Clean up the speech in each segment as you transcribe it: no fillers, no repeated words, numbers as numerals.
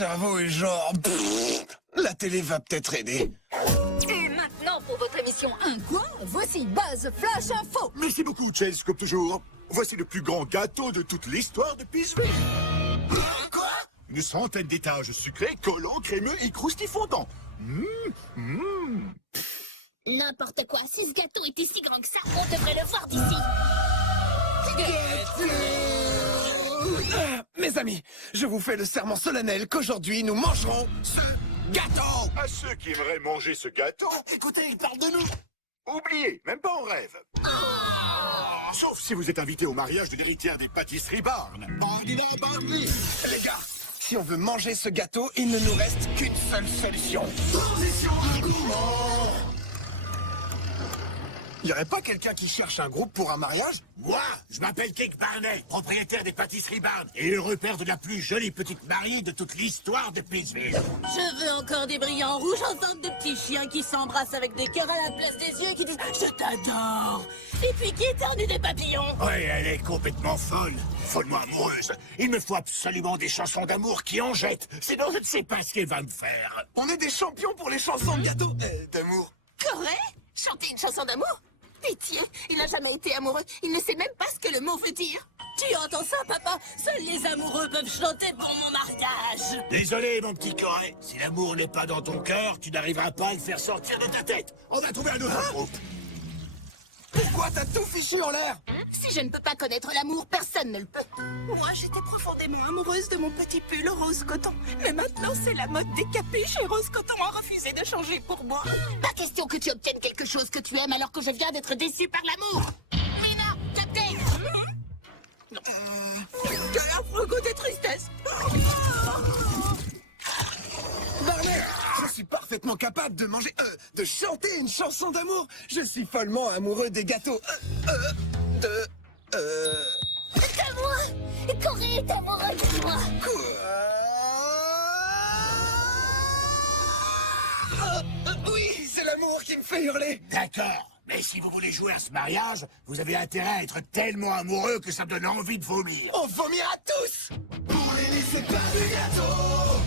cerveau est genre... la télé va peut-être aider. Et maintenant, pour votre émission Un quoi, voici Buzz Flash Info. Merci beaucoup, Chase, comme toujours. Voici le plus grand gâteau de toute l'histoire de Pittsburgh. Quoi? Une centaine d'étages sucrés, collants, crémeux et croustifondants. N'importe quoi, si ce gâteau était si grand que ça, on devrait le voir d'ici. Mes amis, je vous fais le serment solennel qu'aujourd'hui nous mangerons ce gâteau. À ceux qui aimeraient manger ce gâteau, Écoutez, il parle de nous. oubliez, même pas en rêve. Sauf si vous êtes invité au mariage de l'héritière des pâtisseries Barnes. Les gars, si on veut manger ce gâteau, il ne nous reste qu'une seule solution. Transition à gourmand. Y aurait pas quelqu'un qui cherche un groupe pour un mariage? Moi, je m'appelle Cake Barnet, propriétaire des pâtisseries Barnes, et le repère de la plus jolie petite mariée de toute l'histoire de Pittsburgh. Je veux encore des brillants rouges en forme de petits chiens qui s'embrassent avec des cœurs à la place des yeux et qui disent « Je t'adore !» Et puis qui éternue des papillons. Ouais, elle est complètement folle, follement amoureuse. Il me faut absolument des chansons d'amour qui en jettent, sinon je ne sais pas ce qu'elle va me faire. On est des champions pour les chansons de gâteau. D'amour. Corée? Chanter une chanson d'amour? Pitié, il n'a jamais été amoureux. Il ne sait même pas ce que le mot veut dire. Tu entends ça, papa? Seuls les amoureux peuvent chanter pour mon mariage. Désolé, mon petit Corée, si l'amour n'est pas dans ton cœur, tu n'arriveras pas à le faire sortir de ta tête. On va trouver un autre groupe. Pourquoi t'as tout fichu en l'air? Si je ne peux pas connaître l'amour, personne ne le peut. Moi, j'étais profondément amoureuse de mon petit pull rose coton. Mais maintenant, c'est la mode des capuches et rose coton a refusé de changer pour moi. Pas question que tu obtiennes quelque chose que tu aimes alors que je viens d'être déçu par l'amour. Mina, Captain. Quel affreux goût de tristesse. Barnet, je suis parfaitement capable de manger, de chanter une chanson d'amour. Je suis follement amoureux des gâteaux. D'amour. Corée est amoureux de moi. Oui, c'est l'amour qui me fait hurler. D'accord, mais si vous voulez jouer à ce mariage, vous avez intérêt à être tellement amoureux que ça me donne envie de vomir. On vomira tous. Pour les laisser pas de gâteau.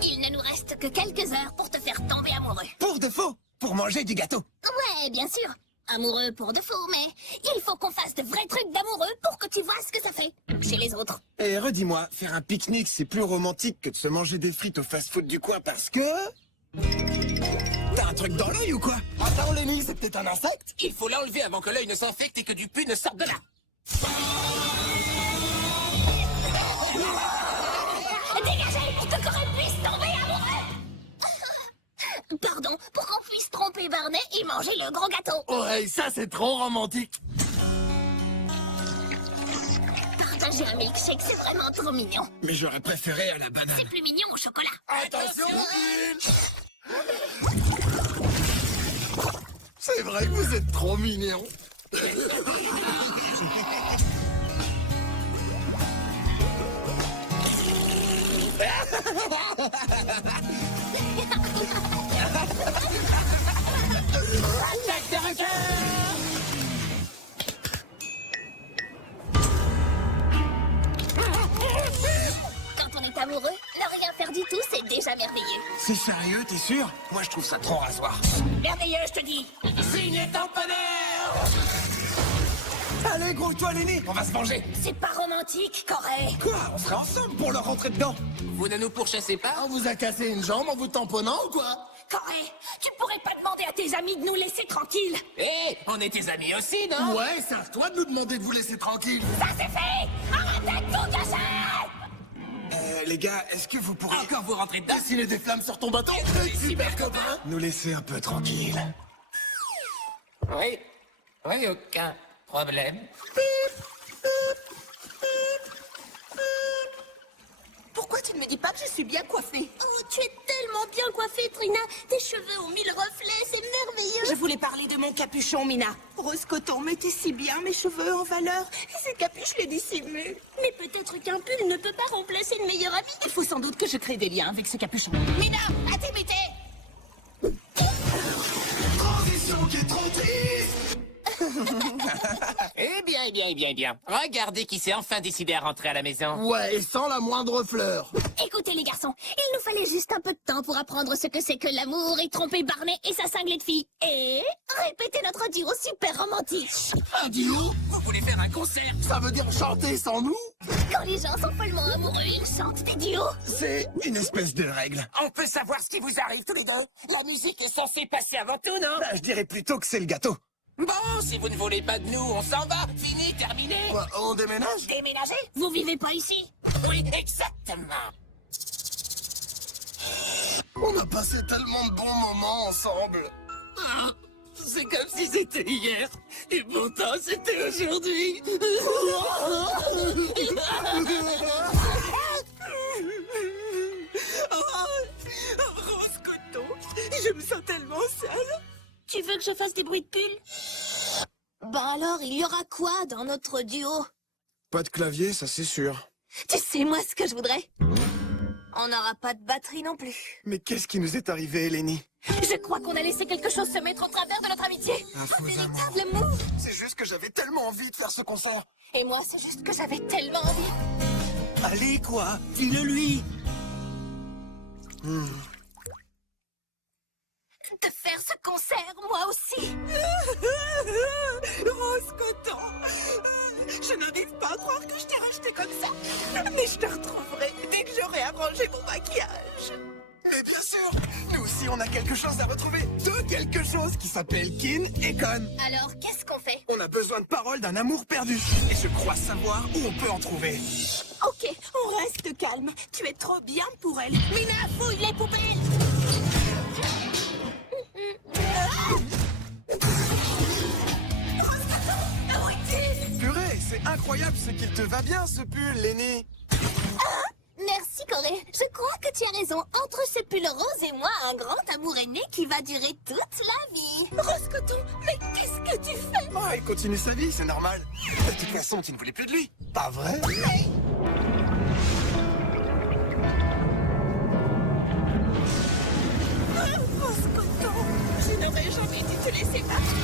Il ne nous reste que quelques heures pour te faire tomber amoureux. Pour de faux, pour manger du gâteau. Ouais, bien sûr. Amoureux pour de faux, mais il faut qu'on fasse de vrais trucs d'amoureux pour que tu vois ce que ça fait chez les autres. Et redis-moi, faire un pique-nique, c'est plus romantique que de se manger des frites au fast-food du coin parce que... T'as un truc dans l'œil ou quoi? Attends, Lenny, c'est peut-être un insecte? Il faut l'enlever avant que l'œil ne s'infecte et que du pu ne sorte de là. Dégagez pour que Corée puisse tomber amoureux. Pardon, pour qu'on puisse tromper Barnet et manger le gros gâteau. Ouais, ça c'est trop romantique. Partager un milkshake, c'est vraiment trop mignon. Mais j'aurais préféré à la banane. C'est plus mignon au chocolat. Attention, C'est vrai que vous êtes trop mignons. Quand on est amoureux, ne rien faire du tout, c'est déjà merveilleux. C'est sérieux, t'es sûr? Moi, je trouve ça trop rasoir. Merveilleux, je te dis. signe tamponnaire. Allez, gros, toi, Lenny, on va se venger. C'est pas romantique, Corée. Quoi? On sera ensemble pour leur rentrer dedans. Vous ne nous pourchassez pas? On vous a cassé une jambe en vous tamponnant ou quoi? Corée, tu pourrais pas demander à tes amis de nous laisser tranquilles. Hé, on est tes amis aussi, non? Ouais, c'est à toi de nous demander de vous laisser tranquille. Ça c'est fait. Arrêtez de tout casser. Les gars, est-ce que vous pourriez Encore vous rentrez dedans? Dessiner des flammes sur ton bâton? Super copain! nous laisser un peu tranquille? Oui, oui, aucun problème. Pourquoi tu ne me dis pas que je suis bien coiffée? Oh, tu es tellement bien coiffée, Trina. Tes cheveux ont 1000 reflets, c'est merveilleux. Je voulais parler de mon capuchon, Mina. Rose coton mettait si bien mes cheveux en valeur. Et ces capuches les dissimulent. Mais peut-être qu'un pull ne peut pas remplacer une meilleure amie. Il faut sans doute que je crée des liens avec ce capuchon. Mina, à t'imiter! Transition qui est trop triste. Eh bien, eh bien, eh bien, eh bien. Regardez qui s'est enfin décidé à rentrer à la maison. Ouais, et sans la moindre fleur. Écoutez les garçons, il nous fallait juste un peu de temps pour apprendre ce que c'est que l'amour et tromper Barney et sa cinglée de fille. Et répéter notre duo super romantique. Un duo? Vous voulez faire un concert? Ça veut dire chanter sans nous? Quand les gens sont follement amoureux, ils chantent des duos. C'est une espèce de règle. On peut savoir ce qui vous arrive tous les deux? La musique est censée passer avant tout, non? Bah, je dirais plutôt que c'est le gâteau. Bon, si vous ne voulez pas de nous, on s'en va. Fini, terminé. Quoi, on déménage? Déménager? Vous vivez pas ici? Oui, exactement. On a passé tellement de bons moments ensemble. C'est comme si c'était hier. Et pourtant, c'était aujourd'hui. Rose Coton, je me sens tellement seule. Tu veux que je fasse des bruits de pull? Ben alors, il y aura quoi dans notre duo? Pas de clavier, ça c'est sûr. Tu sais, moi, ce que je voudrais? On n'aura pas de batterie non plus. Mais qu'est-ce qui nous est arrivé, Eleni? Je crois qu'on a laissé quelque chose se mettre au travers de notre amitié. Un faux Véritable move. C'est juste que j'avais tellement envie de faire ce concert. Et moi, c'est juste que j'avais tellement envie. Allez, quoi? Dis-le-lui. De faire ce concert, moi aussi. Rose Coton, je n'arrive pas à croire que je t'ai racheté comme ça. Mais je te retrouverai dès que j'aurai arrangé mon maquillage. Mais bien sûr, nous aussi on a quelque chose à retrouver. De quelque chose qui s'appelle Kin et Con. Alors, qu'est-ce qu'on fait? On a besoin de paroles d'un amour perdu. Et je crois savoir où on peut en trouver. Ok, on reste calme. Tu es trop bien pour elle. Mina, fouille les poubelles. Purée, c'est incroyable ce qu'il te va bien ce pull, Lenny. Merci, Corée. Je crois que tu as raison. Entre ce pull rose et moi, un grand amour est né qui va durer toute la vie. Rose Coton, mais qu'est-ce que tu fais? Oh, il continue sa vie, c'est normal. De toute façon, tu ne voulais plus de lui. Pas vrai? Rose Coton, je n'aurais jamais dû te laisser partir.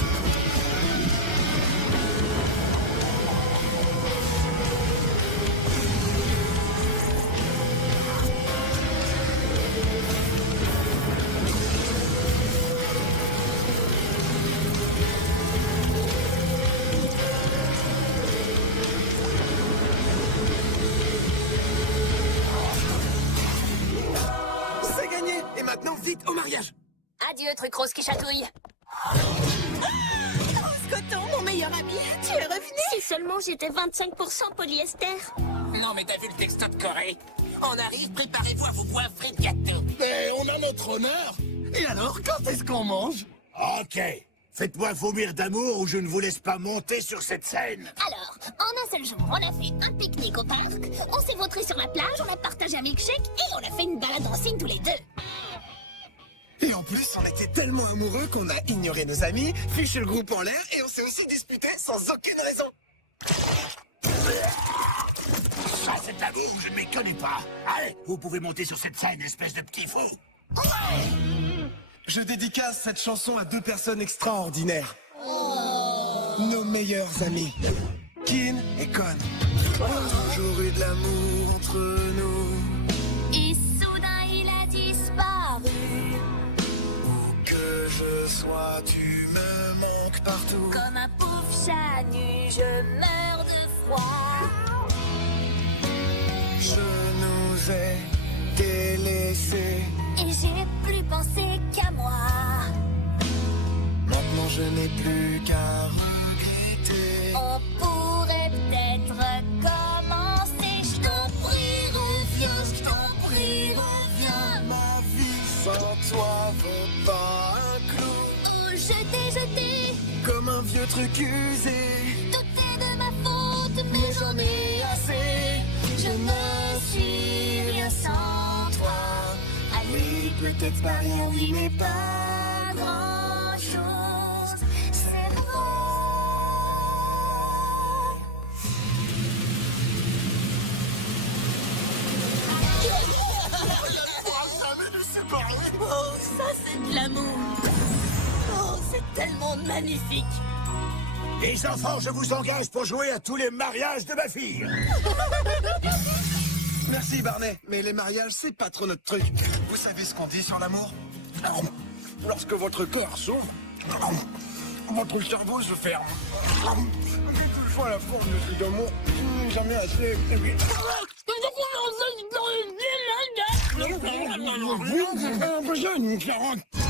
C'est gagné. Et maintenant, vite au mariage. Adieu, truc rose qui chatouille. Rose Coton, mon meilleur ami, tu es revenu? Si seulement j'étais 25% polyester. Non, mais t'as vu le texto de Corée? On arrive, préparez-vous à vous goinfrer de gâteau. Mais on a notre honneur. Et alors, quand est-ce qu'on mange? Ok. Faites-moi vomir d'amour ou je ne vous laisse pas monter sur cette scène. Alors, en un seul jour, on a fait un pique-nique au parc, on s'est vautré sur la plage, on a partagé un milkshake et on a fait une balade en cygne tous les deux. Et en plus, on était tellement amoureux qu'on a ignoré nos amis, fichu le groupe en l'air et on s'est aussi disputé sans aucune raison. Ça, c'est de l'amour, je ne m'y connais pas. Allez, vous pouvez monter sur cette scène, espèce de petit fou. Je dédicace cette chanson à deux personnes extraordinaires. Nos meilleurs amis, Kin et Con. Toujours eu de l'amour entre nous. Et soudain, il a disparu. Où que je sois, tu me manques partout. Comme un pauvre chat nu, je meurs de froid. Je nous ai délaissés. Et j'ai plus pensé qu'à moi. Maintenant je n'ai plus qu'à regretter. On pourrait peut-être recommencer. Je t'en prie, reviens, je t'en prie, reviens. Ma vie sans toi vaut pas un clou. Oh, jeté, Comme un vieux truc usé. tout est de ma faute, mais j'en ai assez. Je ne suis rien sans toi. Allez, Peut-être pas rien, oui, mais pas. pas grand-chose, c'est vrai. Oh, ça c'est de l'amour. Oh, c'est tellement magnifique. Les enfants, je vous engage pour jouer à tous les mariages de ma fille. Merci Barney, mais les mariages, c'est pas trop notre truc. Vous savez ce qu'on dit sur l'amour? Lorsque votre cœur s'ouvre, votre cerveau se ferme. Quelle que soit la forme de cet amour, il n'est jamais assez. Vous avez l'impression d'une carotte.